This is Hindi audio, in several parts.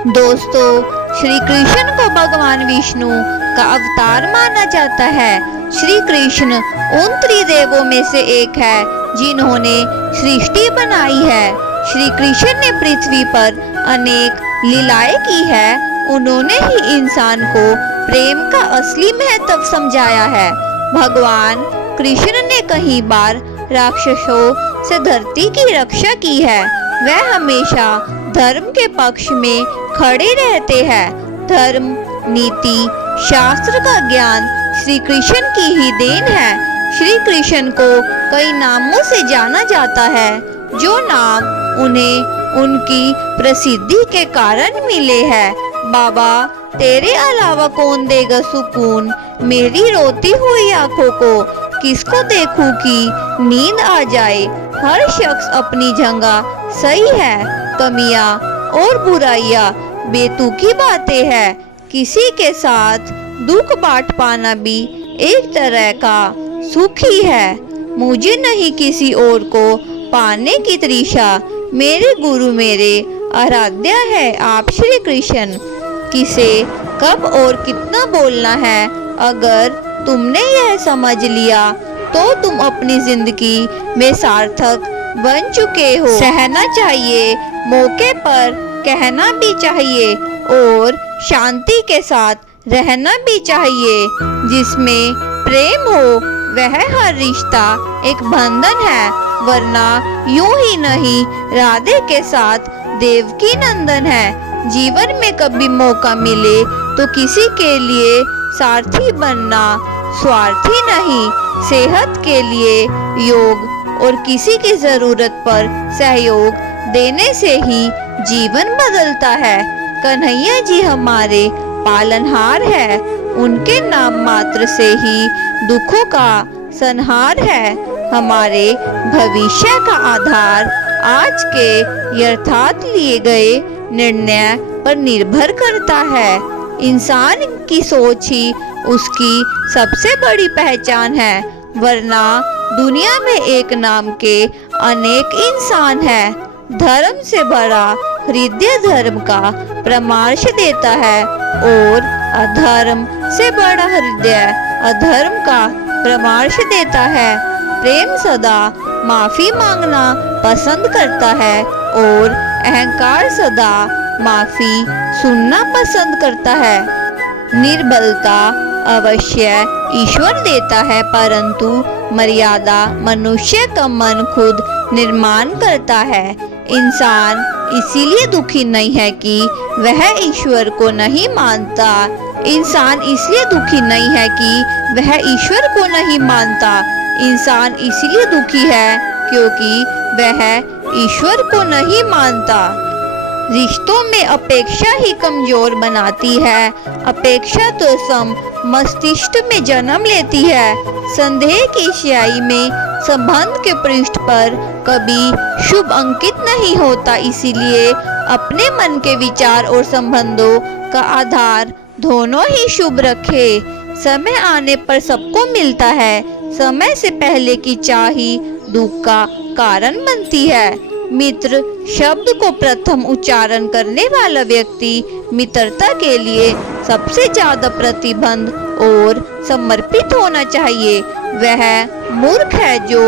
दोस्तों, श्री कृष्ण को भगवान विष्णु का अवतार माना जाता है। श्री कृष्ण उन त्रिदेवों में से एक है जिन्होंने सृष्टि बनाई है। श्री कृष्ण ने पृथ्वी पर अनेक लीलाएं की है। उन्होंने ही इंसान को प्रेम का असली महत्व समझाया है। भगवान कृष्ण ने कई बार राक्षसों से धरती की रक्षा की है। वह हमेशा धर्म के पक्ष में खड़े रहते हैं। धर्म, नीति, शास्त्र का ज्ञान श्री कृष्ण की ही देन है। श्री कृष्ण को कई नामों से जाना जाता है, जो नाम उन्हें उनकी प्रसिद्धि के कारण मिले हैं। बाबा, तेरे अलावा कौन देगा सुकून मेरी रोती हुई आंखों को। किसको देखूं कि नींद आ जाए। हर शख्स अपनी जगह सही है। कमियां और बुराइयां बेतुकी बातें हैं। किसी के साथ दुख बांट पाना भी एक तरह का सुख ही है। मुझे नहीं किसी और को पाने की तृषा। मेरे गुरु मेरे आराध्य है आप श्री कृष्ण। किसे कब और कितना बोलना है, अगर तुमने यह समझ लिया तो तुम अपनी जिंदगी में सार्थक बन चुके हो। सहना चाहिए, मौके पर कहना भी चाहिए और शांति के साथ रहना भी चाहिए। जिसमें प्रेम हो वह हर रिश्ता एक बंधन है, वरना यूं ही नहीं राधे के साथ देवकी नंदन है। जीवन में कभी मौका मिले तो किसी के लिए सारथी बनना, स्वार्थी नहीं। सेहत के लिए योग और किसी की जरूरत पर सहयोग देने से ही जीवन बदलता है। कन्हैया जी हमारे पालनहार है। उनके नाम मात्र से ही दुखों का संहार है। हमारे भविष्य का आधार आज के यथार्थ लिए गए निर्णय पर निर्भर करता है। इंसान की सोच ही उसकी सबसे बड़ी पहचान है, वरना दुनिया में एक नाम के अनेक इंसान हैं। धर्म से बड़ा हृदय धर्म का परामर्श देता है और अधर्म से बड़ा हृदय अधर्म का परामर्श देता है। प्रेम सदा माफी मांगना पसंद करता है और अहंकार सदा माफी सुनना पसंद करता है। निर्बलता अवश्य ईश्वर देता है, परंतु मर्यादा मनुष्य का मन खुद निर्माण करता है। इंसान इसीलिए दुखी नहीं है कि वह ईश्वर को नहीं मानता। इंसान इसलिए दुखी नहीं है कि वह ईश्वर को नहीं मानता। इंसान इसलिए दुखी है क्योंकि वह ईश्वर को नहीं मानता। रिश्तों में अपेक्षा ही कमजोर बनाती है। अपेक्षा तो सम मस्तिष्क में जन्म लेती है। संदेह की स्याही में संबंध के पृष्ठ पर कभी शुभ अंकित नहीं होता। इसीलिए अपने मन के विचार और संबंधों का आधार दोनों ही शुभ रखे। समय आने पर सबको मिलता है। समय से पहले की चाह ही दुख का कारण बनती है। मित्र शब्द को प्रथम उच्चारण करने वाला व्यक्ति मित्रता के लिए सबसे ज्यादा प्रतिबद्ध और समर्पित होना चाहिए। वह मूर्ख है जो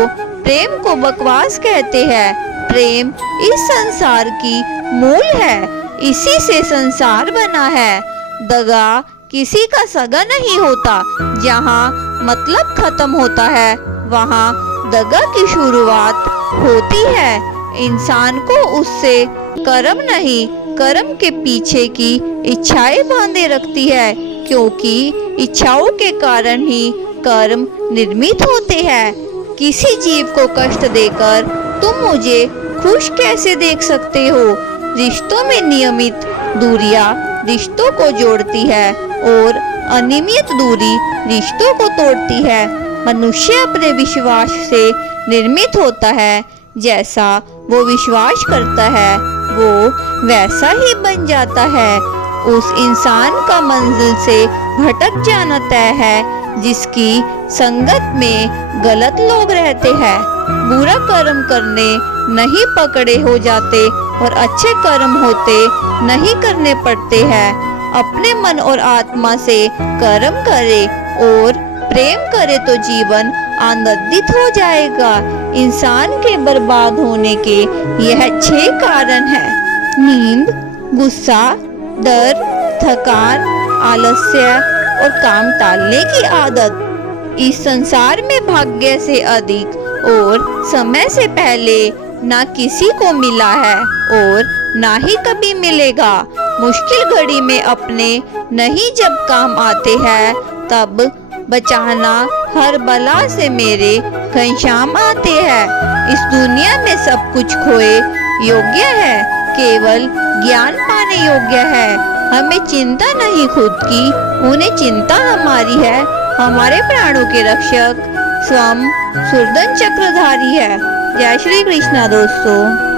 प्रेम को बकवास कहते हैं। प्रेम इस संसार की मूल है। इसी से संसार बना है। दगा किसी का सगा नहीं होता। जहाँ मतलब खत्म होता है, वहाँ दगा की शुरुआत होती है। इंसान को उससे कर्म नहीं, कर्म के पीछे की इच्छाएं बांधे रखती है, क्योंकि इच्छाओं के कारण ही कर्म निर्मित होते हैं। किसी जीव को कष्ट देकर तुम मुझे खुश कैसे देख सकते हो? रिश्तों में नियमित दूरियां रिश्तों को जोड़ती है और अनियमित दूरी रिश्तों को तोड़ती है। मनुष्य अपने विश्वास से निर्मित होता है। जैसा वो विश्वास करता है वो वैसा ही बन जाता है। उस इंसान का मंजिल से भटक जाना तय है जिसकी संगत में गलत लोग रहते हैं। बुरा कर्म करने नहीं पकड़े हो जाते और अच्छे कर्म होते नहीं करने पड़ते हैं। अपने मन और आत्मा से कर्म करे और प्रेम करे तो जीवन आनंदित हो जाएगा। इंसान के बर्बाद होने के यह 6 कारण हैं: नींद, गुस्सा, डर, थकान, आलस्य और काम टालने की आदत। इस संसार में भाग्य से अधिक और समय से पहले ना किसी को मिला है और ना ही कभी मिलेगा। मुश्किल घड़ी में अपने नहीं जब काम आते हैं, तब बचाना हर बला से मेरे घनश्याम आते हैं। इस दुनिया में सब कुछ खोए योग्य है, केवल ज्ञान पाने योग्य है। हमें चिंता नहीं खुद की, उन्हें चिंता हमारी है। हमारे प्राणों के रक्षक स्वयं सुदर्शन चक्रधारी है। जय श्री कृष्णा दोस्तों।